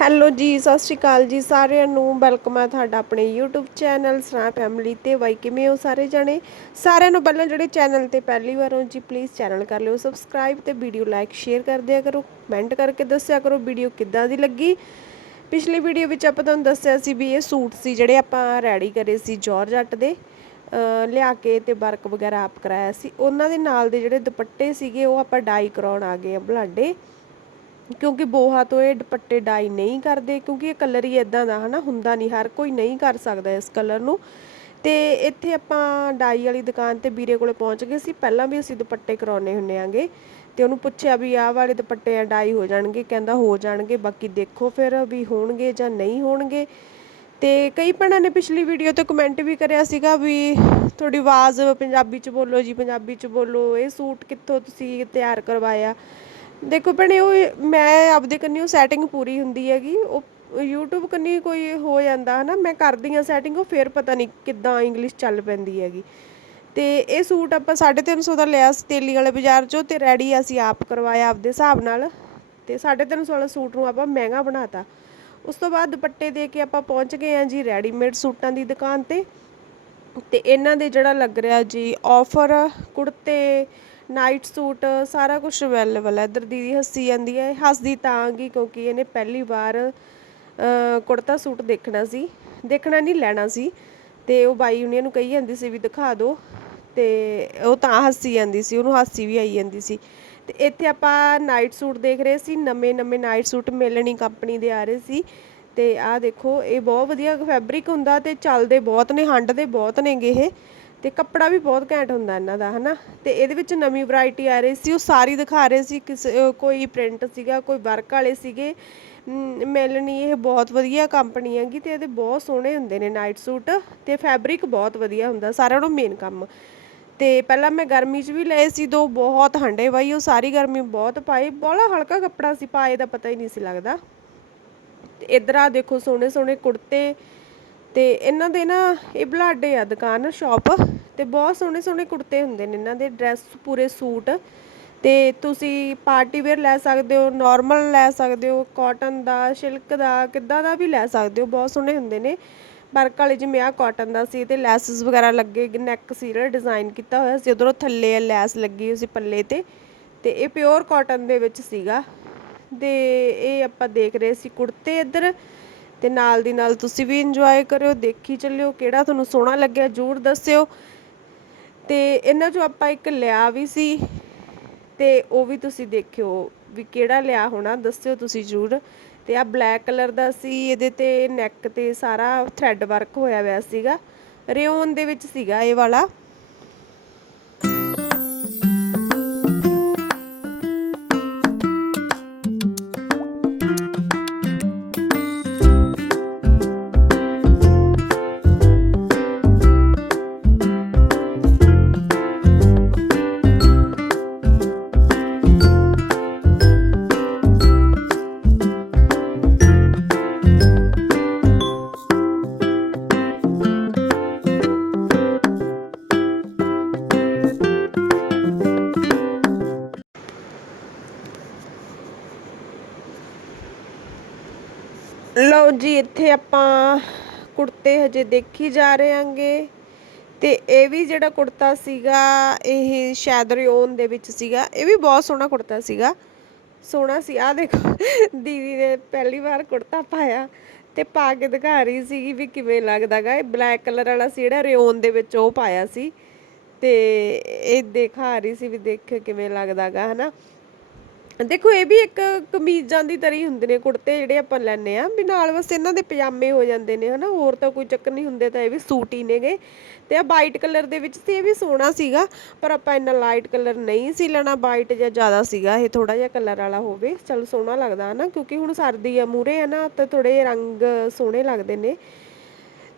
Hello ਜੀ, ਸਤਿ ਸ਼੍ਰੀ ਅਕਾਲ ਜੀ ਸਾਰਿਆਂ ਨੂੰ। ਵੈਲਕਮ ਹੈ ਤੁਹਾਡਾ ਆਪਣੇ YouTube ਚੈਨਲ ਸਰਾ ਫੈਮਿਲੀ ਤੇ। ਵਾਈ ਕਿਵੇਂ ਹੋ ਸਾਰੇ ਜਣੇ? ਸਾਰਿਆਂ ਨੂੰ ਪਹਿਲਾਂ ਜਿਹੜੇ ਚੈਨਲ ਤੇ ਪਹਿਲੀ ਵਾਰ ਹੋ ਜੀ ਪਲੀਜ਼ ਚੈਨਲ ਕਰ ਲਿਓ ਸਬਸਕ੍ਰਾਈਬ ਤੇ ਵੀਡੀਓ ਲਾਈਕ ਸ਼ੇਅਰ ਕਰ ਦਿਆ ਕਰੋ। ਕਮੈਂਟ ਕਰਕੇ ਦੱਸਿਆ ਕਰੋ ਵੀਡੀਓ ਕਿੱਦਾਂ ਦੀ ਲੱਗੀ। ਪਿਛਲੀ ਵੀਡੀਓ ਵਿੱਚ ਆਪਾਂ ਤੁਹਾਨੂੰ ਦੱਸਿਆ ਸੀ ਵੀ ਇਹ ਸੂਟ ਸੀ ਜਿਹੜੇ ਆਪਾਂ ਰੈਡੀ ਕਰੇ ਸੀ ਜੌਰਜੱਟ ਦੇ। ਲਿਆ ਕੇ ਤੇ ਵਰਕ ਵਗੈਰਾ ਆਪ ਕਰਾਇਆ ਸੀ। ਉਹਨਾਂ ਦੇ ਨਾਲ ਦੇ ਜਿਹੜੇ ਦੁਪੱਟੇ ਸੀਗੇ, ਉਹ ਆਪਾਂ ਡਾਈ ਕਰਾਉਣ ਆ ਗਏ ਆ ਬਲਾਡੇ। ਕਿਉਂਕਿ ਬੋਹਾ ਤੋਂ ਇਹ ਦੁਪੱਟੇ ਡਾਈ ਨਹੀਂ ਕਰਦੇ, ਕਿਉਂਕਿ ਇਹ ਕਲਰ ਹੀ ਇਦਾਂ ਦਾ ਹਨਾ, ਹੁੰਦਾ ਨਹੀਂ, ਹਰ ਕੋਈ ਨਹੀਂ ਕਰ ਸਕਦਾ ਇਸ ਕਲਰ ਨੂੰ। ਤੇ ਇੱਥੇ ਆਪਾਂ ਡਾਈ ਵਾਲੀ ਦੁਕਾਨ ਤੇ ਵੀਰੇ ਕੋਲੇ ਪਹੁੰਚ ਗਏ ਸੀ, ਪਹਿਲਾਂ ਵੀ ਅਸੀਂ ਦੁਪੱਟੇ ਕਰਾਉਣੇ ਹੁੰਨੇ ਆਂਗੇ। ਤੇ ਉਹਨੂੰ ਪੁੱਛਿਆ ਵੀ ਆਹ ਵਾਲੇ ਦੁਪੱਟੇ ਆ ਡਾਈ ਹੋ ਜਾਣਗੇ, ਕਹਿੰਦਾ ਹੋ ਜਾਣਗੇ, ਬਾਕੀ ਦੇਖੋ ਫਿਰ ਵੀ ਹੋਣਗੇ ਜਾਂ ਨਹੀਂ ਹੋਣਗੇ। ਤੇ ਕਈ ਭੈਣਾਂ ਨੇ ਪਿਛਲੀ ਵੀਡੀਓ ਤੇ ਕਮੈਂਟ ਵੀ ਕਰਿਆ ਸੀਗਾ ਵੀ ਤੁਹਾਡੀ ਆਵਾਜ਼ ਪੰਜਾਬੀ ਚ ਬੋਲੋ ਜੀ, ਪੰਜਾਬੀ ਚ ਬੋਲੋ, ਇਹ ਸੂਟ ਕਿੱਥੋਂ ਤੁਸੀਂ ਤਿਆਰ ਕਰਵਾਇਆ? ਦੇਖੋ ਭੈਣੇ ਉਹ ਮੈਂ ਆਪਦੇ ਕੰਨੀ ਉਹ ਸੈਟਿੰਗ ਪੂਰੀ ਹੁੰਦੀ ਹੈਗੀ, ਉਹ YouTube ਕੰਨੀ ਕੋਈ ਹੋ ਜਾਂਦਾ ਹਨਾ, ਮੈਂ ਕਰਦੀ ਆ ਸੈਟਿੰਗ ਉਹ ਫਿਰ ਪਤਾ ਨਹੀਂ ਕਿੱਦਾਂ ਇੰਗਲਿਸ਼ ਚੱਲ ਪੈਂਦੀ ਹੈਗੀ। ਤੇ ਇਹ ਸੂਟ ਆਪਾਂ 350 ਦਾ ਲਿਆ ਸੀ ਤੇਲੀ ਵਾਲੇ ਬਾਜ਼ਾਰ ਚੋਂ ਤੇ ਰੈਡੀ ਅਸੀਂ ਆਪ ਕਰਵਾਇਆ ਆਪਦੇ ਹਿਸਾਬ ਨਾਲ। ਤੇ 350 ਵਾਲਾ ਸੂਟ ਨੂੰ ਆਪਾਂ ਮਹਿੰਗਾ ਬਣਾਤਾ। ਉਸ ਤੋਂ ਬਾਅਦ ਦੁਪੱਟੇ ਦੇ ਕੇ ਆਪਾਂ ਪਹੁੰਚ ਗਏ ਆ ਜੀ ਰੈਡੀਮੇਡ ਸੂਟਾਂ ਦੀ ਦੁਕਾਨ ਤੇ। ਤੇ ਇਹਨਾਂ ਦੇ ਜਿਹੜਾ ਲੱਗ ਰਿਹਾ ਜੀ ਆਫਰ ਕੁੜਤੇ ਨਾਈਟ ਸੂਟ, ਸਾਰਾ ਕੁਝ ਅਵੇਲੇਬਲ ਹੈ। ਇਧਰ ਦੀਦੀ ਹੱਸੀ ਜਾਂਦੀ ਹੈ, ਹੱਸਦੀ ਤਾਂ ਗਈ ਕਿਉਂਕਿ ਇਹਨੇ ਪਹਿਲੀ ਵਾਰ ਕੁੜਤਾ ਸੂਟ ਦੇਖਣਾ ਸੀ। ਦੇਖਣਾ ਨਹੀਂ, ਲੈਣਾ ਸੀ। ਤੇ ਉਹ ਬਾਈ ਉਹਨੇ ਨੂੰ ਕਹੀ ਜਾਂਦੀ ਸੀ ਵੀ ਦਿਖਾ ਦਿਓ ਤੇ ਉਹ ਤਾਂ ਹੱਸੀ ਜਾਂਦੀ ਸੀ, ਉਹਨੂੰ ਹਾਸੀ ਵੀ ਆਈ ਜਾਂਦੀ ਸੀ। ਤੇ ਇੱਥੇ ਆਪਾਂ ਨਾਈਟ ਸੂਟ ਦੇਖ ਰਹੇ ਸੀ, ਨਵੇਂ ਨਵੇਂ ਨਾਈਟ ਸੂਟ ਮਿਲਣੀ ਕੰਪਨੀ ਦੇ ਆ ਰਹੇ ਸੀ। ਤੇ ਆਹ ਦੇਖੋ, ਇਹ ਬਹੁਤ ਵਧੀਆ ਫੈਬਰਿਕ ਹੁੰਦਾ ਤੇ ਚੱਲਦੇ ਬਹੁਤ ਨੇ, ਹੰਡਦੇ ਬਹੁਤ ਨੇਗੇ ਇਹ। ਤੇ ਕੱਪੜਾ ਵੀ ਬਹੁਤ ਘੈਂਟ ਹੁੰਦਾ ਇਹਨਾਂ ਦਾ ਹਨਾ? ਤੇ ਇਹਦੇ ਵਿੱਚ ਨਵੀਂ ਵੈਰਾਈਟੀ ਆ ਰਹੀ ਸੀ ਉਹ ਸਾਰੀ ਦਿਖਾ ਰਹੇ ਸੀ ਕਿਸ ਕੋਈ ਪ੍ਰਿੰਟ ਸੀਗਾ ਕੋਈ ਵਰਕ ਵਾਲੇ ਸੀਗੇ। ਮ, ਮਿਲਣੀ ਇਹ ਬਹੁਤ ਵਧੀਆ ਕੰਪਨੀ ਹੈਗੀ ਤੇ ਇਹਦੇ ਬਹੁਤ ਸੋਹਣੇ ਹੁੰਦੇ ਨੇ ਨਾਈਟ ਸੂਟ ਤੇ ਫੈਬਰਿਕ ਬਹੁਤ ਵਧੀਆ ਹੁੰਦਾ ਸਾਰਿਆਂ ਨੂੰ ਮੇਨ ਕੰਮ। ਤੇ ਪਹਿਲਾਂ ਮੈਂ ਗਰਮੀ 'ਚ ਵੀ ਲਏ ਸੀ ਦੋ ਬਹੁਤ ਹੰਡੇ ਬਾਈ ਉਹ ਸਾਰੀ ਗਰਮੀ ਬਹੁਤ ਪਾਏ ਬੜਾ ਹਲਕਾ ਕੱਪੜਾ ਸੀ ਪਾਏ ਦਾ ਪਤਾ ਹੀ ਨਹੀਂ ਸੀ ਲੱਗਦਾ। ਤੇ ਇਧਰ ਆ ਦੇਖੋ ਸੋਹਣੇ ਸੋਹਣੇ ਕੁੜਤੇ ਤੇ ਇਹਨਾਂ ਦੇ ਨਾ ਇਹ ਬਲਾਡੇ ਆ ਦੁਕਾਨ ਸ਼ਾਪ ਤੇ ਬਹੁਤ ਸੋਹਣੇ ਸੋਹਣੇ ਕੁੜਤੇ ਹੁੰਦੇ ਨੇ ਇਹਨਾਂ ਦੇ ਡਰੈਸ ਪੂਰੇ ਸੂਟ ਤੇ ਤੁਸੀਂ ਪਾਰਟੀ ਵੇਅਰ ਲੈ ਸਕਦੇ ਹੋ ਨਾਰਮਲ ਲੈ ਸਕਦੇ ਹੋ ਕਾਟਨ ਦਾ ਸਿਲਕ ਦਾ, ਕਿੱਦਾਂ ਦਾ ਵੀ ਲੈ ਸਕਦੇ ਹੋ, ਬਹੁਤ ਸੋਹਣੇ ਹੁੰਦੇ ਨੇ। ਵਰਕ ਵਾਲੇ ਜਿਵੇਂ ਆ ਕਾਟਨ ਦਾ ਸੀ ਤੇ ਲੈਸਸ ਵਗੈਰਾ ਲੱਗੇ ਨੈਕ ਸੀਰਾ ਡਿਜ਼ਾਈਨ ਕੀਤਾ ਹੋਇਆ ਸੀ, ਉਧਰੋਂ ਥੱਲੇ ਲੈਸ ਲੱਗੀ ਹੋਈ ਸੀ ਪੱਲੇ ਤੇ ਤੇ ਇਹ ਪਿਓਰ ਕਾਟਨ ਦੇ ਵਿੱਚ ਸੀਗਾ। ਤੇ ਇਹ ਆਪਾਂ ਦੇਖ ਰਹੇ ਸੀ ਕੁੜਤੇ ਇੱਧਰ। ਤੇ ਨਾਲ ਦੀ ਨਾਲ ਤੁਸੀਂ ਵੀ ਇੰਜੋਏ ਕਰਿਓ, ਦੇਖੀ ਚੱਲਿਓ, ਕਿਹੜਾ ਤੁਹਾਨੂੰ ਸੋਹਣਾ ਲੱਗਿਆ ਜਰੂਰ ਦੱਸਿਓ। ਤੇ ਇਹਨਾਂ ਚੋਂ ਆਪਾਂ ਇੱਕ ਲਿਆ ਵੀ ਸੀ, ਤੇ ਉਹ ਵੀ ਤੁਸੀਂ ਦੇਖਿਓ ਵੀ ਕਿਹੜਾ ਲਿਆ ਹੋਣਾ, ਦੱਸਿਓ ਤੁਸੀਂ ਜਰੂਰ। ਤੇ ਆ ਬਲੈਕ ਕਲਰ ਦਾ ਸੀ, ਇਹਦੇ ਤੇ ਨੈਕ ਤੇ ਸਾਰਾ ਥ੍ਰੈਡ ਵਰਕ ਹੋਇਆ ਹੋਇਆ ਸੀਗਾ। ਰਿਓਨ ਦੇ ਵਿੱਚ ਸੀਗਾ ਇਹ ਵਾਲਾ। ਕੁੜਤੇ ਹਜੇ ਦੇਖੀ ਜਾ ਰਹੇ ਆਂਗੇ। ਤੇ ਇਹ ਵੀ ਜਿਹੜਾ ਕੁੜਤਾ ਸੀਗਾ, ਇਹ ਸ਼ਾਇਦ ਰਿਓਨ ਦੇ ਵਿੱਚ ਸੀਗਾ, ਇਹ ਵੀ ਬਹੁਤ ਸੋਹਣਾ ਕੁੜਤਾ ਸੀਗਾ। ਸੋਹਣਾ ਸੀ। ਆ ਦੇਖੋ, ਦੀਦੀ ਨੇ ਪਹਿਲੀ ਵਾਰ ਕੁੜਤਾ ਪਾਇਆ ਤੇ ਪਾ ਕੇ ਦਿਖਾ ਰਹੀ ਸੀਗੀ ਵੀ ਕਿਵੇਂ ਲੱਗਦਾਗਾ ਇਹ ਬਲੈਕ ਕਲਰ ਵਾਲਾ ਸੀ ਜਿਹੜਾ ਰਿਓਨ ਦੇ ਵਿੱਚ ਉਹ ਪਾਇਆ ਸੀ। ਤੇ ਇਹ ਦਿਖਾ ਰਹੀ ਸੀ ਵੀ ਦੇਖ ਕਿਵੇਂ ਲੱਗਦਾਗਾ ਹਨਾ? ਦੇਖੋ, ਇਹ ਵੀ ਇੱਕ ਕਮੀਜ਼ਾਂ ਦੀ ਤਰ੍ਹਾਂ ਹੀ ਹੁੰਦੇ ਨੇ, ਕੁੜਤੇ ਜਿਹੜੇ ਆਪਾਂ ਲੈਨੇ ਆ ਵੀ ਨਾਲ ਬਸ ਇਹਨਾਂ ਦੇ ਪਜਾਮੇ ਹੋ ਜਾਂਦੇ ਨੇ, ਹਨਾ, ਹੋਰ ਤਾਂ ਕੋਈ ਚੱਕਰ ਨਹੀਂ ਹੁੰਦੇ, ਤਾਂ ਇਹ ਵੀ ਸੂਟ ਹੀ ਨੇਗੇ। ਤੇ ਆ ਵਾਈਟ ਕਲਰ ਦੇ ਵਿੱਚ ਸੀ ਇਹ ਵੀ ਸੋਹਣਾ ਸੀਗਾ, ਪਰ ਆਪਾਂ ਇੰਨਾ ਲਾਈਟ ਕਲਰ ਨਹੀਂ ਸੀ ਲੈਣਾ ਵਾਈਟ ਜਾਂ ਜ਼ਿਆਦਾ ਸੀਗਾ, ਇਹ ਥੋੜਾ ਜਿਹਾ ਕਲਰ ਵਾਲਾ ਹੋਵੇ, ਚਲ ਸੋਹਣਾ ਲੱਗਦਾ, ਹਨਾ, ਕਿਉਂਕਿ ਹੁਣ ਸਰਦੀ ਆ ਮੂਰੇ ਆ ਨਾ, ਤਾਂ ਥੋੜੇ ਰੰਗ ਸੋਹਣੇ ਲੱਗਦੇ ਨੇ।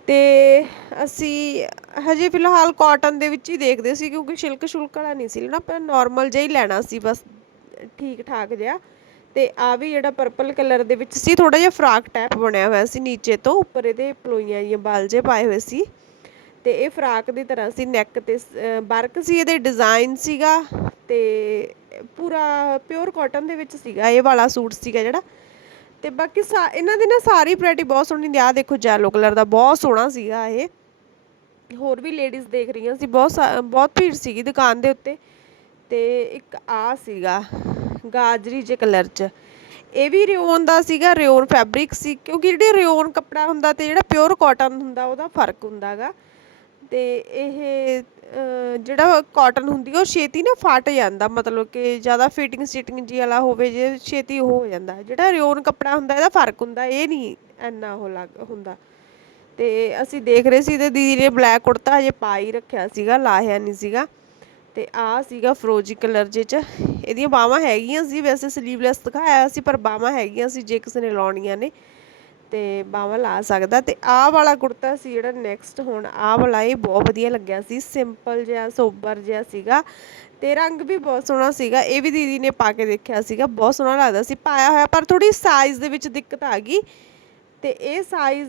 ਤੇ ਅਸੀਂ ਹਜੇ ਫਿਲਹਾਲ ਕਾਟਨ ਦੇ ਵਿੱਚ ਹੀ ਦੇਖਦੇ ਸੀ, ਕਿਉਂਕਿ ਸਿਲਕ ਸ਼ੁਲਕ ਵਾਲਾ ਨਹੀਂ ਸੀ ਲੈਣਾ, ਆਪਾਂ ਨਾਰਮਲ ਜਿਹਾ ਹੀ ਲੈਣਾ ਸੀ, ਬਸ ਠੀਕ ਠਾਕ ਜਿਹਾ। ਤੇ ਆ ਵੀ ਜਿਹੜਾ ਪਰਪਲ ਕਲਰ ਦੇ ਵਿੱਚ ਸੀ ਥੋੜਾ ਜਿਹਾ ਫਰਾਕ ਟਾਈਪ ਬਣਿਆ ਹੋਇਆ ਸੀ ਨੀਚੇ ਤੋਂ, ਉੱਪਰ ਇਹਦੇ ਪਲੋਈਆਂ ਜਾਂ ਬਾਲਜੇ ਪਾਏ ਹੋਏ ਸੀ। ਤੇ ਇਹ ਫਰਾਕ ਦੀ ਤਰ੍ਹਾਂ ਸੀ ਨੈਕ ਤੇ ਵਰਕ ਸੀ, ਇਹਦੇ ਡਿਜ਼ਾਈਨ ਸੀਗਾ ਤੇ ਪੂਰਾ ਪਿਓਰ ਕਾਟਨ ਦੇ ਵਿੱਚ ਸੀਗਾ, ਇਹ ਵਾਲਾ ਸੂਟ ਸੀਗਾ ਜਿਹੜਾ। ਤੇ ਬਾਕੀ ਸਾ- ਇਹਨਾਂ ਦੀ ਨਾ ਸਾਰੀ ਵੈਰਾਈਟੀ ਬਹੁਤ ਸੋਹਣੀ ਦੀ ਆ। ਦੇਖੋ ਜੈਲੋ ਕਲਰ ਦਾ, ਬਹੁਤ ਸੋਹਣਾ ਸੀਗਾ ਇਹ। ਹੋਰ ਵੀ ਲੇਡੀਜ਼ ਦੇਖ ਰਹੀਆਂ ਸੀ, ਬਹੁਤ ਸਾ- ਬਹੁਤ ਭੀੜ ਸੀਗੀ ਦੁਕਾਨ ਦੇ ਉੱਤੇ। ਤੇ ਇੱਕ ਆ ਸੀਗਾ। ਗਾਜਰੀ ਜੇ ਕਲਰ 'ਚ। ਇਹ ਵੀ ਰਿਓਨ ਦਾ ਸੀਗਾ ਰਿਓਨ ਫੈਬਰਿਕ ਸੀ ਕਿਉਂਕਿ ਜਿਹੜੀ ਰਿਓਨ ਕੱਪੜਾ ਹੁੰਦਾ ਤੇ ਜਿਹੜਾ ਪਿਓਰ ਕਾਟਨ ਹੁੰਦਾ ਉਹਦਾ ਫ਼ਰਕ ਹੁੰਦਾਗਾ। ਤੇ ਇਹ ਜਿਹੜਾ ਕਾਟਨ ਹੁੰਦੀ ਆ, ਉਹ ਛੇਤੀ ਨਾ ਫਟ ਜਾਂਦਾ ਮਤਲਬ ਕਿ ਜ਼ਿਆਦਾ ਫਿਟਿੰਗ ਸਿਟਿੰਗ ਜੀ ਵਾਲਾ ਹੋਵੇ ਜੇ ਛੇਤੀ ਉਹ ਹੋ ਜਾਂਦਾ। ਜਿਹੜਾ ਰਿਓਨ ਕੱਪੜਾ ਹੁੰਦਾ ਇਹਦਾ ਫ਼ਰਕ ਹੁੰਦਾ ਇਹ ਨਹੀਂ ਇੰਨਾ ਉਹ ਲੱਗ ਹੁੰਦਾ। ਤੇ ਅਸੀਂ ਦੇਖ ਰਹੇ ਸੀ ਤੇ ਦੀਦੀ ਨੇ ਬਲੈਕ ਕੁੜਤਾ ਹਜੇ ਪਾ ਹੀ ਰੱਖਿਆ ਸੀਗਾ ਲਾਹਿਆ ਨਹੀਂ ਸੀਗਾ। ਤੇ ਆ ਸੀਗਾ ਫਰੋਜੀ ਕਲਰ ਜੇ ਚ। ਇਹਦੀਆਂ ਬਾਹਾਂ ਹੈਗੀਆਂ ਸੀ, ਵੈਸੇ ਸਲੀਵਲੈਸ ਦਿਖਾਇਆ ਸੀ, ਪਰ ਬਾਹਾਂ ਹੈਗੀਆਂ ਸੀ ਜੇ ਕਿਸੇ ਨੇ ਲਾਉਣੀਆਂ ਨੇ। ਤੇ ਬਾਹਾਂ ਲਾ ਸਕਦਾ। ਤੇ ਆਹ ਵਾਲਾ ਕੁੜਤਾ ਸੀ ਜਿਹੜਾ ਨੈਕਸਟ ਹੁਣ ਆਹ ਵਾਲਾ, ਇਹ ਬਹੁਤ ਵਧੀਆ ਲੱਗਿਆ ਸੀ। ਸਿੰਪਲ ਜਿਹਾ, ਸੋਬਰ ਜਿਹਾ ਸੀਗਾ ਤੇ ਰੰਗ ਵੀ ਬਹੁਤ ਸੋਹਣਾ ਸੀਗਾ। ਇਹ ਵੀ ਦੀਦੀ ਨੇ ਪਾ ਕੇ ਦੇਖਿਆ ਸੀਗਾ, ਬਹੁਤ ਸੋਹਣਾ ਲੱਗਦਾ ਸੀ। ਪਾਇਆ ਹੋਇਆ, ਪਰ ਥੋੜੀ ਸਾਈਜ਼ ਦੇ ਵਿੱਚ ਦਿੱਕਤ ਆ ਗਈ। ਤੇ ਇਹ ਸਾਈਜ਼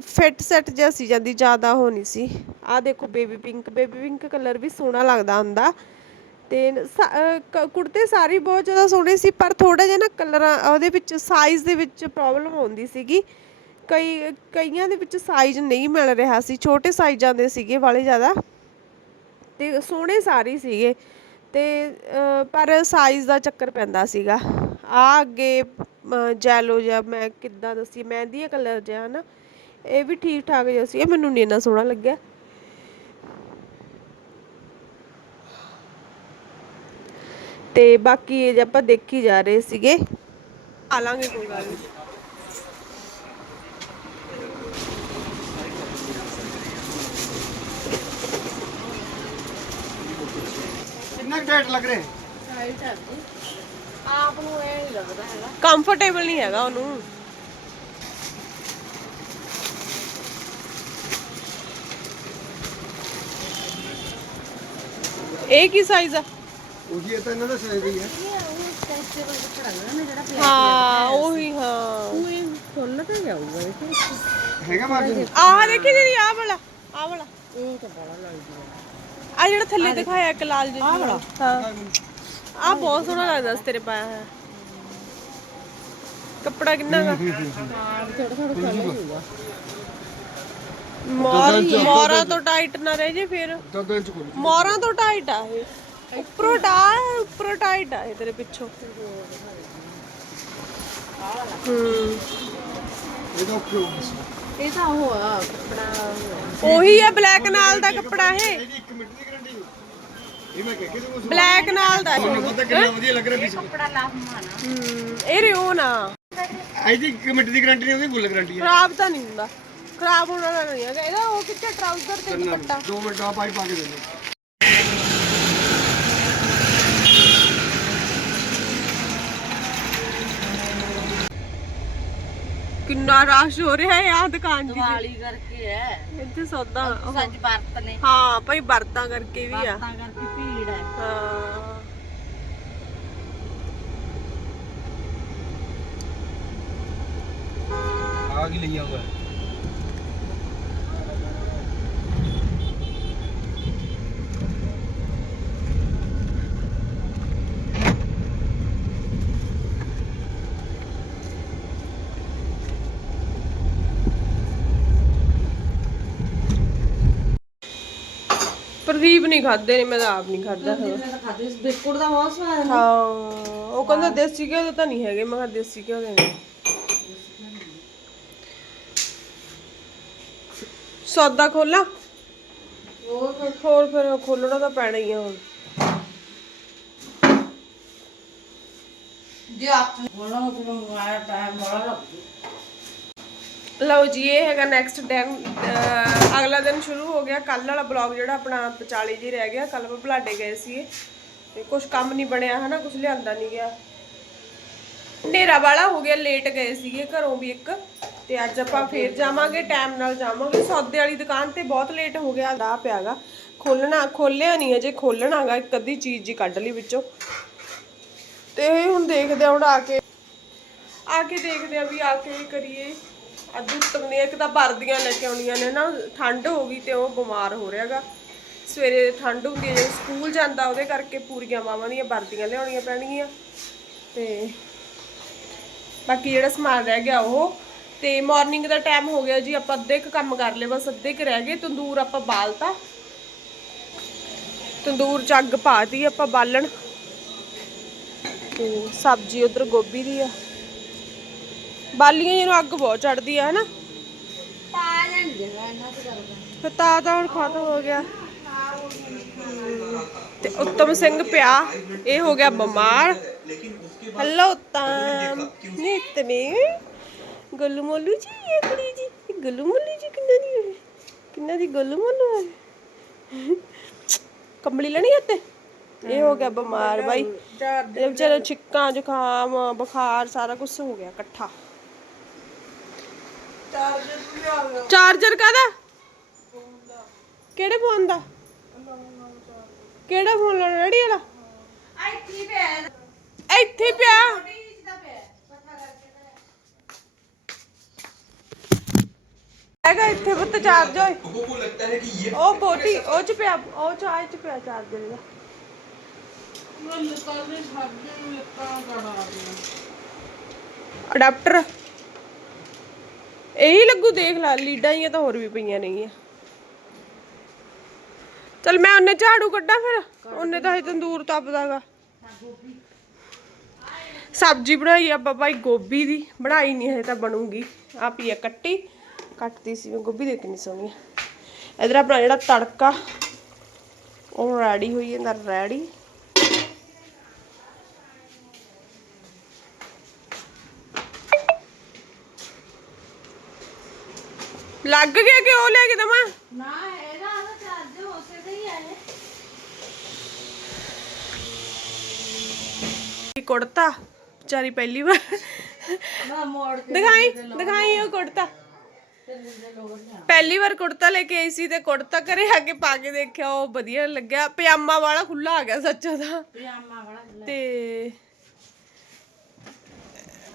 ਫਿਟ ਸੈਟ ਜਿਹਾ ਸੀ, ਜਾਂਦੀ ਜ਼ਿਆਦਾ ਹੋਣੀ ਸੀ। ਆਹ ਦੇਖੋ baby pink baby pink colour ਵੀ ਸੋਹਣਾ ਲੱਗਦਾ ਹੁੰਦਾ। ਤੇ ਸਾ- ਕ- ਕੁੜਤੇ ਸਾਰੇ ਬਹੁਤ ਜ਼ਿਆਦਾ ਸੋਹਣੇ ਸੀ, ਪਰ ਥੋੜਾ ਜਿਹਾ ਨਾ ਕਲਰ ਉਹਦੇ ਵਿੱਚ ਸਾਈਜ਼ ਦੇ ਵਿੱਚ ਪ੍ਰੋਬਲਮ ਆਉਂਦੀ ਸੀਗੀ। ਕਈ, ਕਈਆਂ ਦੇ ਵਿੱਚ ਸਾਈਜ਼ ਨਹੀਂ ਮਿਲ ਰਿਹਾ ਸੀ, ਛੋਟੇ ਸਾਈਜ਼ਾਂ ਦੇ ਸੀਗੇ ਵਾਲੇ ਜ਼ਿਆਦਾ। ਤੇ ਸੋਹਣੇ ਸਾਰੇ ਸੀਗੇ। ਤੇ ਪਰ ਸਾਈਜ਼ ਦਾ ਚੱਕਰ ਪੈਂਦਾ ਸੀਗਾ। ਆ ਅੱਗੇ ਜੈਲੋ ਜਿਹਾ ਮੈਂ ਕਿੱਦਾਂ ਦੱਸੀ ਮਹਿੰਦੀ ਕਲਰ ਜਿਹਾ ਨਾ ਇਹ ਵੀ ਠੀਕ ਠਾਕ ਜਿਹਾ ਸੀ ਇਹ ਮੈਨੂੰ ਨਹੀਂ ਇੰਨਾ ਸੋਹਣਾ ਲੱਗਿਆ। ਤੇ ਬਾਕੀ ਇਹ ਜੇ ਆਪਾਂ ਦੇਖੀ ਜਾ ਰਹੇ ਸੀਗੇ ਆ ਲਾਂਗੇ ਕੋਈ ਗੱਲ ਨਹੀਂ ਕਿੰਨਾ ਟਾਈਟ ਲੱਗ ਰਿਹਾ? ਆਪ ਨੂੰ ਇਹ ਨਹੀਂ ਲੱਗਦਾ ਹੈਗਾ। ਕੰਫਰਟੇਬਲ ਨਹੀਂ ਹੈਗਾ ਉਹਨੂੰ। ਇਹ ਕੀ ਸਾਈਜ਼ ਆ? ਉਹੀ ਇਹ ਤਾਂ ਇਹਨਾਂ ਦਾ ਸਾਈਜ਼ ਹੀ ਹੈ ਹਾਂ ਉਹੀ ਹਾਂ। ਹੈਗਾ ਮਾਰਜਨ ਆਹ ਦੇਖੀ ਜਿਹੜੀ ਆਹ ਵਾਲਾ ਆਹ ਵਾਲਾ। ਇਹ ਤਾਂ ਬੜਾ ਲੱਗਦਾ। ਆ ਜਿਹੜਾ ਥੱਲੇ ਦਿਖਾਇਆ ਇੱਕ ਲਾਲ ਜਿਹਾ ਆਹ ਵਾਲਾ। ਹਾਂ। ਆ ਬਹੁਤ ਸੋਹਣਾ ਲੱਗਦਾ ਸੀ ਤੇਰੇ ਪਾਇਆ ਹੋਇਆ ਕੱਪੜਾ ਕਿੰਨਾ ਦਾ ਮੋਰ ਮੋਰਾਂ ਤੋਂ ਟਾਈਟ ਨਾ ਰਹੇ ਜੇ ਫਿਰ ਤਾਂ ਦੋ ਇੰਚ ਕੋਲ ਮੋਰਾਂ ਤੋਂ ਟਾਈਟ ਆ ਇਹ ਉੱਪਰੋਂ ਟਾ ਉੱਪਰੋਂ ਟਾਈਟ ਆ ਇਹ ਤੇਰੇ ਪਿੱਛੋਂ ਹੂੰ ਇਹਦਾ ਓਕੇ ਹੋ ਗਿਆ ਇਹ ਤਾਂ ਉਹ ਆ ਕੱਪੜਾ ਉਹੀ ਆ ਬਲੈਕ ਨਾਲ ਦਾ ਕੱਪੜਾ ਇਹ ਇਹਦੀ 1 ਮਿੰਟ ਦੀ ਗਾਰੰਟੀ ਇਹ ਮੈਂ ਕਹਿ ਕੇ ਦੂੰਗਾ ਬਲੈਕ ਨਾਲ ਦਾ ਇਹ। ਤੁਹਾਨੂੰ ਪਤਾ ਕਿੰਨਾ ਵਧੀਆ ਲੱਗ ਰਿਹਾ ਪੀਸ ਕੱਪੜਾ ਲਾਫਮਾ ਨਾ ਹੂੰ ਇਹ ਰਿਓਨ ਆ ਇਹਦੀ 1 ਮਿੰਟ ਦੀ ਗਾਰੰਟੀ ਨਹੀਂ ਉਹਦੀ ਫੁੱਲ ਗਾਰੰਟੀ ਹੈ ਖਰਾਬ ਤਾਂ ਨਹੀਂ ਹੁੰਦਾ। ਖਰਾਬ ਹੋਣ ਨਹੀਂ ਹੈਗਾ। ਇਹਦਾ ਉਹ ਕਿੱਥੇ ਟਰਾਊਜ਼ਰ ਤੇ ਦੁਪੱਟਾ? 2 ਮਿੰਟ ਆ ਪਾਈ ਪਾ ਕੇ ਦੇ ਦੇ ਕਿੰਨਾ ਰਸ਼ ਹੋ ਰਿਹਾ ਹੈ ਆ ਦੁਕਾਨ ਜੀ ਦੀਵਾਲੀ ਕਰਕੇ ਹੈ। ਇੱਥੇ ਸੌਦਾ ਉਹ- ਸੱਜ ਵਰਤ ਨੇ ਹਾਂ ਭਾਈ ਵਰਤਾਂ ਕਰਕੇ ਵੀ ਆ। ਤਾਂ ਕਰਕੇ ਭੀੜ ਹੈ। ਹਾਂ। ਆ ਕੀ ਲਈ ਆਉਂਗਾ ਨਹੀਂ ਖਾਦੇ ਨੇ ਮੈਂ ਤਾਂ ਆਪ ਨਹੀਂ ਖਾਦਾ ਮੈਂ ਤਾਂ ਖਾਦੇ ਬਿਸਕੁਟ ਦਾ ਬਹੁਤ ਸਵਾਦ ਹੈ ਹਾਂ ਉਹ ਕਹਿੰਦਾ ਦੇਸੀ ਘਿਓ ਦੇ ਤਾਂ ਨਹੀਂ ਹੈਗੇ ਮੈਂ ਕਿਹਾ ਦੇਸੀ ਘਿਓ ਦੇ ਨੇ। ਸੌਦਾ ਖੋਲਾ ਹੋਰ ਹੋਰ ਫਿਰ ਖੋਲਣਾ ਤਾਂ ਪੈਣਾ ਹੀ ਆ ਹੁਣ। ਜੇ ਆਪ ਬੋਲੋ ਕਿ ਮੰਗਵਾਇਆ ਟਾਈਮ ਬੜਾ ਲੱਗਦਾ ਲਓ ਜੀ ਇਹ ਹੈਗਾ ਨੈਕਸਟ ਅਹ ਅਗਲਾ ਦਿਨ ਸ਼ੁਰੂ ਹੋ ਗਿਆ। ਕੱਲ ਵਾਲਾ ਬਲੌਗ ਜਿਹੜਾ ਆਪਣਾ ਵਿਚਾਲੇ ਜੀ ਰਹਿ ਗਿਆ। ਕੱਲ ਆਪਾਂ ਬਲਾਡੇ ਗਏ ਸੀ ਤੇ ਕੁਝ ਕੰਮ ਨਹੀਂ ਬਣਿਆ ਹਨਾ ਕੁਝ ਲਿਆਂਦਾ ਨਹੀਂ ਗਿਆ। ਹਨੇਰਾ ਵਾਲਾ ਹੋ ਗਿਆ ਲੇਟ ਗਏ ਸੀਗੇ ਘਰੋਂ ਵੀ ਇੱਕ। ਤੇ ਅੱਜ ਆਪਾਂ ਫੇਰ ਜਾਵਾਂਗੇ ਟਾਈਮ ਨਾਲ ਜਾਵਾਂਗੇ। ਸੌਦੇ ਵਾਲੀ ਦੁਕਾਨ ਤੇ ਬਹੁਤ ਲੇਟ ਹੋ ਗਿਆ ਦਾ ਪਿਆਗਾ ਖੋਲਣਾ ਖੋਲਿਆ ਨਹੀਂ ਅਜੇ ਖੋਲਣਾਗਾ ਇੱਕ ਅੱਧੀ ਚੀਜ਼ ਜੀ ਕੱਢ ਲਈ ਵਿੱਚੋਂ। ਤੇ ਹੁਣ ਦੇਖਦੇ ਆ ਹੁਣ ਆ ਕੇ ਆ ਕੇ ਦੇਖਦੇ ਆ ਵੀ ਆ ਕੇ ਕਰੀਏ। ਅੱਜ ਤੰਨੇ ਇੱਕ ਤਾਂ ਵਰਦੀਆਂ ਲੈ ਕੇ ਆਉਣੀਆਂ ਨੇ ਨਾ, ਠੰਡ ਹੋ ਗਈ ਤੇ ਉਹ ਬਿਮਾਰ ਹੋ ਰਿਹਾਗਾ ਸਵੇਰੇ ਠੰਡ ਹੁੰਦੀ ਹੈ ਜਦੋਂ ਸਕੂਲ ਜਾਂਦਾ ਉਹਦੇ ਕਰਕੇ ਪੂਰੀਆਂ ਮਾਵਾਂ ਦੀਆਂ ਵਰਦੀਆਂ ਲਿਆਉਣੀਆਂ ਪੈਣਗੀਆਂ। ਤੇ ਬਾਕੀ ਜਿਹੜਾ ਸਮਾਨ ਰਹਿ ਗਿਆ ਉਹ, ਤੇ ਮਾਰਨਿੰਗ ਦਾ ਟਾਈਮ ਹੋ ਗਿਆ ਜੀ, ਆਪਾਂ ਅੱਧੇ ਕੁ ਕੰਮ ਕਰ ਲਏ, ਬਸ ਅੱਧੇ ਕੁ ਰਹਿ ਗਏ। ਤੰਦੂਰ ਆਪਾਂ ਬਾਲਤਾ। ਤੰਦੂਰ ਚ ਅੱਗ ਪਾਤੀ ਆਪਾਂ ਬਾਲਣ। ਤੇ ਸਬਜ਼ੀ ਉਧਰ ਗੋਭੀ ਦੀ ਆ। ਬਾਲੀਆਂ ਜਿਹਨੂੰ ਅੱਗ ਬਹੁਤ ਚੜਦੀ ਆ ਹਨਾ? ਇਹਨਾਂ ਤੇ ਫਿਰ ਤਾਂ ਤਾਂ ਹੁਣ ਖਤਮ ਹੋ ਗਿਆ। ਤੇ ਉੱਤਮ ਸਿੰਘ ਪਿਆ ਇਹ ਹੋ ਗਿਆ ਬਿਮਾਰ। ਹੈਲੋ ਉੱਤਮ। ਨੀਤਮੀ। ਗੱਲੂ ਮੋਲੂ ਜੀ ਇਹ ਕੁੜੀ ਜੀ। ਇਹ ਗੱਲੂ ਮੋਲੂ ਜੀ ਕਿੰਨਾ ਦੀ ਹੈ ਕਿੰਨਾ ਦੀ ਗੱਲੂ ਮੋਲੂ ਹੈ ਕੰਬਲੀ ਲੈਣੀ ਉੱਤੇ? ਇਹ ਹੋ ਗਿਆ ਬਿਮਾਰ ਬਾਈ। ਇਹ ਵਿਚਾਰਾ ਛਿੱਕਾਂ ਜ਼ੁਕਾਮ ਬੁਖਾਰ ਸਾਰਾ ਕੁਝ ਹੋ ਗਿਆ ਇਕੱਠਾ। ਚਾਰਜਰ ਲਿਆਓ ਕਾਦਾ ਕਿਹੜੇ ਫੋਨ ਦਾ? ਕਿਹੜਾ ਫੋਨ ਲਾਉਣਾ ਰੈਡੀ ਵਾਲਾ? ਇੱਥੇ ਪਿਆ ਇੱਥੇ ਪਿਆ? ਹੈਗਾ ਇੱਥੇ ਪੁੱਤ ਚਾਰਜ ਹੋਏ ਉਹ ਕੋ ਬੋਟੀ ਉਹ ਚ ਪਿਆ ਉਹ ਚ ਆਇ ਚ ਪਿਆ ਚਾਰਜਰ ਦਾ ਲੱਤਾਂ ਦੇ ਛੱਡ ਦੇ ਲੱਤਾਂ ਕੜਾ ਦੇ ਅਡਾਪਟਰ। ਇਹੀ ਲੱਗੂ, ਦੇਖ ਲੈ, ਲੀਡਾਂ ਹੀ ਆ ਤਾਂ ਹੋਰ ਵੀ ਪਈਆਂ ਨੇਗੀਆਂ। ਚਲ ਮੈਂ ਉਹਨੇ ਝਾੜੂ ਕੱਢਾ ਫਿਰ, ਉਹਨੇ ਤਾਂ ਹਜੇ ਤੰਦੂਰ ਤਪਦਾਗਾ। ਸਬਜ਼ੀ ਬਣਾਈ ਆ ਬਾਬਾ ਗੋਭੀ ਦੀ, ਬਣਾਈ ਨਹੀਂ ਹਜੇ ਤਾਂ ਬਣੂਗੀ। ਆ ਪਈ ਆ ਕੱਟੀ, ਕੱਟਦੀ ਸੀ ਮੈਂ, ਗੋਭੀ ਦੇ ਕਿੰਨੀ ਸੋਹਣੀ ਆ। ਇਧਰ ਆਪਣਾ ਜਿਹੜਾ ਤੜਕਾ, ਉਹ ਰੈਡੀ ਹੋਈ ਜਾਂਦਾ ਰੈਡੀ ਲੱਗ ਗਿਆ ਕਿ ਉਹ ਲੈ ਕੇ ਦਵਾਂ? ਨਾ ਇਹਦਾ ਨਾ ਚਾਰਜ ਉਸੇ ਤੇ ਹੀ ਆਏ ਇਹ। ਕੁੜਤਾ ਵਿਚਾਰੀ ਪਹਿਲੀ ਵਾਰ। ਨਾ ਮੋੜ ਕੇ ਦਿਖਾਈ ਦਿਖਾਈ ਉਹ ਕੁੜਤਾ। ਪਹਿਲੀ ਵਾਰ ਕੁੜਤਾ ਲੈ ਕੇ ਆਈ ਸੀ ਤੇ ਕੁੜਤਾ ਘਰੇ ਆ ਕੇ ਪਾ ਕੇ ਦੇਖਿਆ ਉਹ ਵਧੀਆ ਲੱਗਿਆ। ਪਜਾਮਾ ਵਾਲਾ ਖੁੱਲਾ ਆ ਗਿਆ ਸੱਚਾ ਦਾ ਪਜਾਮਾ ਵਾਲਾ ਤੇ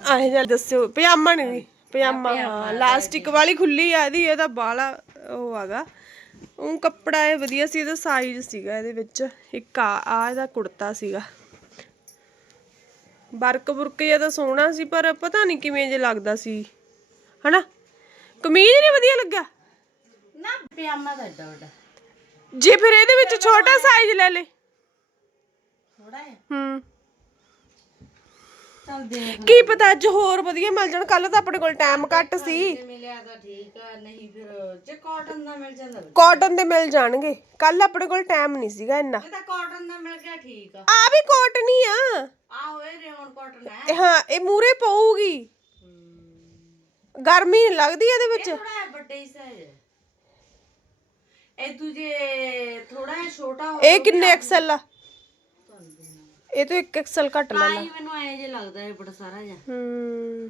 ਆਹ ਜਲ ਦੱਸਿਓ ਪਜਾਮਾ ਨਹੀਂ ਪਜਾਮਾ ਹਾਂ ਲਾਸਟਿਕ ਵਾਲੀ ਖੁੱਲੀ ਆ ਇਹਦੀ ਇਹਦਾ ਬਾਲਾ ਉਹ ਆਗਾ। ਉਹ ਕੱਪੜਾ ਇਹ ਵਧੀਆ ਸੀ ਇਹਦਾ ਸਾਈਜ਼ ਸੀਗਾ ਇਹਦੇ ਵਿੱਚ। ਇੱਕ ਆ ਆ ਇਹਦਾ ਕੁੜਤਾ ਸੀਗਾ। ਵਰਕ ਬੁਰਕ ਜਿਹਾ ਤਾਂ ਸੋਹਣਾ ਸੀ ਪਰ ਪਤਾ ਨਹੀਂ ਕਿਵੇਂ ਜੇ ਲੱਗਦਾ ਸੀ। ਹਨਾ? ਕਮੀਜ਼ ਨਹੀਂ ਵਧੀਆ ਲੱਗਿਆ? ਨਾ ਪਜਾਮਾ ਦਾ ਏਡਾ ਵੱਡਾ। ਜੇ ਫਿਰ ਇਹਦੇ ਵਿੱਚ ਛੋਟਾ ਸਾਈਜ਼ ਲੈ ਲੈ। ਥੋੜਾ ਹੈ ਹੂੰ। ਚੱਲ ਦੇਖ ਕੀ ਪਤਾ ਅੱਜ ਹੋਰ ਵਧੀਆ ਮਿਲ ਜਾਣ ਕੱਲ ਤਾਂ ਆਪਣੇ ਕੋਲ ਟਾਈਮ ਘੱਟ ਸੀ। ਜੇ ਮਿਲਿਆ ਤਾਂ ਠੀਕ ਆ ਨਹੀਂ ਫਿਰ ਜੇ ਕਾਟਨ ਦਾ ਮਿਲ ਜਾਂਦਾ ਵਧੀਆ। ਕਾਟਨ ਦੇ ਮਿਲ ਜਾਣਗੇ ਕੱਲ ਆਪਣੇ ਕੋਲ ਟਾਈਮ ਨਹੀਂ ਸੀਗਾ ਇੰਨਾ। ਜੇ ਤਾਂ ਕਾਟਨ ਦਾ ਮਿਲ ਗਿਆ ਠੀਕ ਆ। ਆ ਵੀ ਕਾਟਨ ਹੀ ਆ। ਕਾਟਨ ਹੈ ਇਹ ਹਾਂ ਇਹ ਮੂਰੇ ਪਊਗੀ। ਗਰਮੀ ਨਹੀਂ ਲੱਗਦੀ ਇਹਦੇ ਵਿੱਚ। ਥੋੜਾ ਸਾਈਜ਼ ਇਹ ਦੂਜੇ ਥੋੜਾ ਜਿਹਾ ਛੋਟਾ ਹੋ ਇਹ ਕਿੰਨੇ ਐਕਸਲ ਆ? ਇਹ ਤੋਂ ਇੱਕ ਐਕਸਲ ਘੱਟ ਲੈ ਲਾ। ਆਈ ਮੈਨੂੰ ਐ ਜੇ ਲੱਗਦਾ ਹੈ ਬੜਾ ਸਾਰਾ ਜਿਹਾ। ਹੂੰ।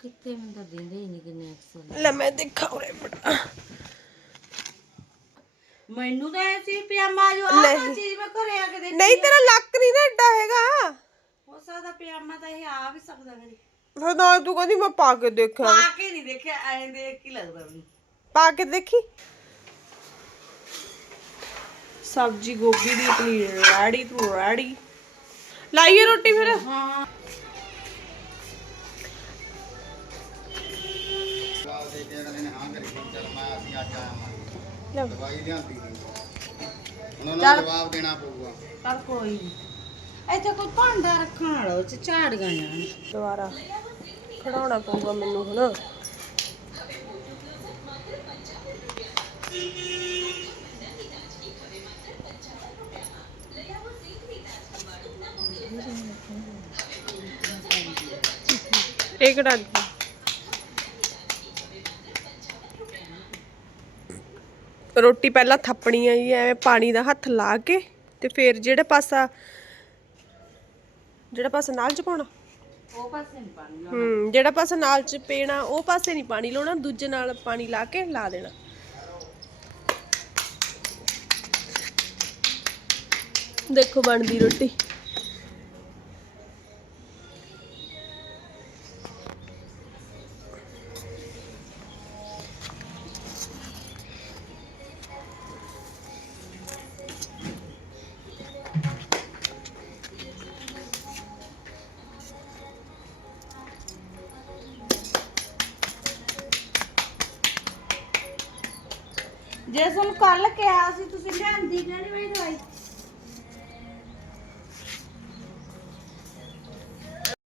ਕਿੱਥੇ ਮੈਨੂੰ ਤਾਂ ਦਿੰਦੇ ਹੀ ਨਹੀਂ ਕਿੰਨੇ ਐਕਸਲ ਲੈ ਮੈਂ ਦੇਖਾਂ ਉਰੇ ਬੜਾ। ਮੈਨੂੰ ਤਾਂ ਐ ਸੀ ਪਜਾਮਾ ਜੋ ਆਹ ਚੀਜ਼ ਮੈਂ ਘਰੇ ਆ ਕੇ ਦੇਖ ਨਹੀਂ ਤੇਰਾ ਲੱਕ ਨਹੀਂ ਨਾ ਏਡਾ ਹੈਗਾ। ਹੋ ਸਕਦਾ ਪਜਾਮਾ ਤਾਂ ਇਹ ਆ ਵੀ ਸਕਦਾ ਕਰੀ ਫਿਰ ਨਾ ਤੂੰ ਕਹਿੰਦੀ ਮੈਂ ਪਾ ਕੇ ਦੇਖਾਂ ਪਾ ਕੇ ਨਹੀਂ ਦੇਖਿਆ ਐਂ ਦੇਖ ਕੇ ਲੱਗਦਾ ਮੈਨੂੰ। ਪਾ ਕੇ ਦੇਖੀ? ਸਬਜੀ ਗੋਭੀ ਦੀ ਆਪਣੀ ਰੈਡੀ ਤੂੰ ਰੈਡੀ ਲਾਈਏ ਰੋਟੀ ਫਿਰ। ਹਾਂ। ਦਵਾਈ ਲਿਆਂਦੀ ਉਹਨਾਂ ਨੂੰ ਜਵਾਬ ਦੇਣਾ ਪਊਗਾ। ਪਰ ਕੋਈ। ਇੱਥੇ ਕੋਈ ਭਾਂਡਾ ਰੱਖਣ ਵਾਲਾ ਉਹ ਚ ਝਾੜੀਆਂ ਜਾਣ ਦੁਬਾਰਾ ਖੜਾਉਣਾ ਪਊਗਾ ਮੈਨੂੰ ਹੁਣ। ਇਹ ਕਢਾ ਰੋਟੀ ਪਹਿਲਾਂ ਥੱਪਣੀ ਆ ਜੀ ਐਵੇਂ ਪਾਣੀ ਦਾ ਹੱਥ ਲਾ ਕੇ ਤੇ ਫਿਰ ਜਿਹੜਾ ਪਾਸਾ ਜਿਹੜਾ ਪਾਸਾ ਨਾਲ ਚ ਪਾਉਣਾ ਉਹ ਪਾਸੇ ਨਹੀਂ ਪਾਣੀ ਹੂੰ ਜਿਹੜਾ ਪਾਸਾ ਨਾਲ ਚ ਪੇਣਾ ਉਹ ਪਾਸੇ ਨਹੀਂ ਪਾਣੀ ਲਾਉਣਾ ਦੂਜੇ ਨਾਲ ਪਾਣੀ ਲਾ ਕੇ ਲਾ ਦੇਣਾ। ਦੇਖੋ ਬਣਦੀ ਰੋਟੀ। ਤੁਹਾਨੂੰ ਕੱਲ ਕਿਹਾ ਸੀ ਤੁਸੀਂ ਲਿਆਂਦੀ ਕਿਉਂ